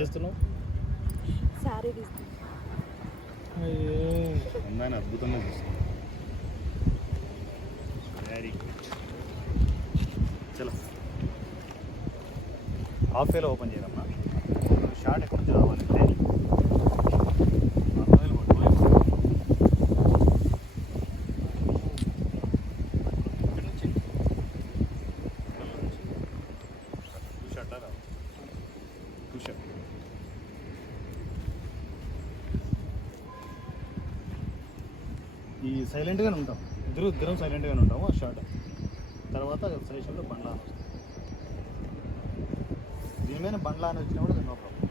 చేస్తున్నావు? సారీ తీస్తున్నా. అమ్మాయిని అద్భుతంగా చూస్తున్నావు. Very good. చలో హాఫ్ వేలో ఓపెన్ చేయమ్మా. షార్ట్ ఎక్కడి నుంచి రావాలంటే ఈ సైలెంట్గానే ఉంటాం, ఇద్దరం సైలెంట్గానే ఉంటాము. ఆ షార్ట్ తర్వాత సజెషన్లో బండ్లా అని వస్తుంది. దీని మీద బండ్లా అని వచ్చినా కూడా నో ప్రాబ్లం.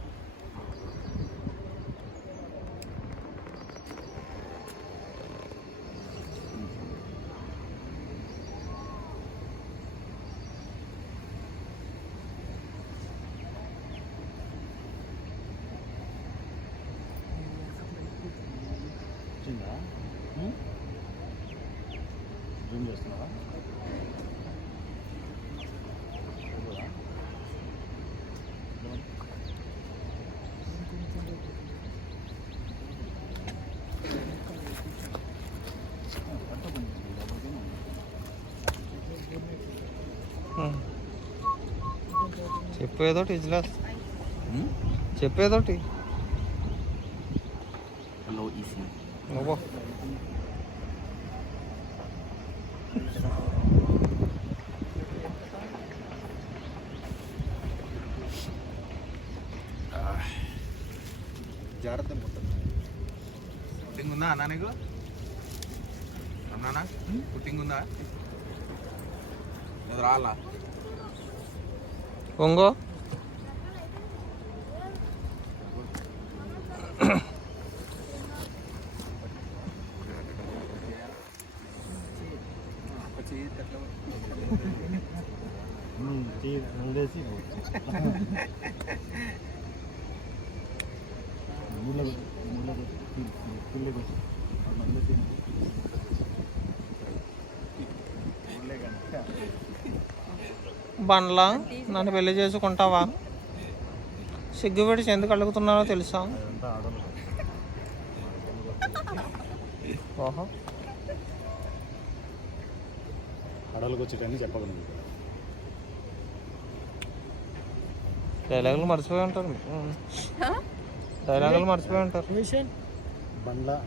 వచ్చిందా? జూమ్ చేస్తున్నావా? చెప్పేదోటి ఇజ్లాస్ చెప్పేదోటి హలో ఈసీ నువ్వు జాగ్రత్త మొత్తం. పుట్టింగ్ ఉందా అన్నా నీకు? అన్నానా పుట్టింగ్ ఉందా? అది రాలా ఒంగో వదిలేసి బండ్లా నన్ను పెళ్లి చేసుకుంటావా? సిగ్గుపెట్టి ఎందుకు అడుగుతున్నారో తెలుసా? అదంతా ఆడలు. ఓహో ఆడలకు వచ్చేటన్నీ చెప్పగలను. డైలాగులు మర్చిపోయి ఉంటారు. డైలాగులు మర్చిపోయి ఉంటారు. బండ్లా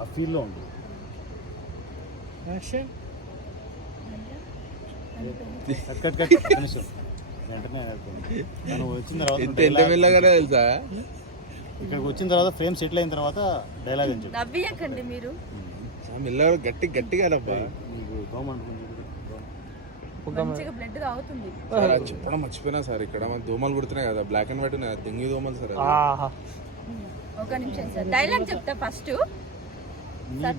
ఆ ఫీల్డ్లో ఉంటుంది. కట్ కనీసం వెంటనే మనం వచ్చిన తర్వాత తెలుసా? ఇక్కడికి వచ్చిన తర్వాత ఫ్రేమ్ సెటిల్ అయిన తర్వాత డైలాగ్ అని చెప్పి నవ్వియకండి మీరు. మెల్లగా గట్టిగా నీకు దోమ మంచిగా బ్లడ్ తాగుతుంది. చెప్పడం మర్చిపోయినా సార్, ఇక్కడ మన దోమలు కుడుతున్నాయి కదా, బ్లాక్ అండ్ వైట్ దెంగి దోమలు సార్. ఒక నిమిషం సార్, డైలాగ్ చెప్తా ఫస్ట్.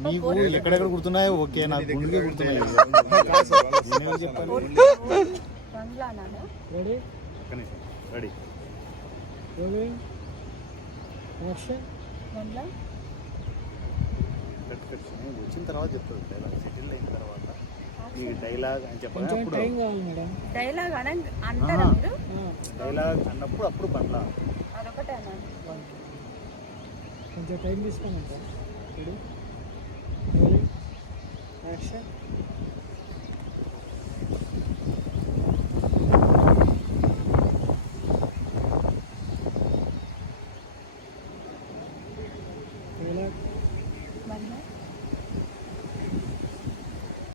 నీకు ఎక్కడెక్కడ కుడుతున్నాయో ఓకే, నాకు గుండెగా కుడుతున్నాయి. చెప్పాను రెడీ వచ్చిన తర్వాత చెప్తాడు డైలాగ్. సెటిల్ అయిన తర్వాత ఈ డైలాగ్ అని చెప్పాలి. డైలాగ్ అంటారా మీరు? డైలాగ్ అన్నప్పుడు అప్పుడు బండ్ల అదొకటే అన్నాను. కొంచెం టైం తీసుకోమంటా. యాక్షన్. డైలాగ్.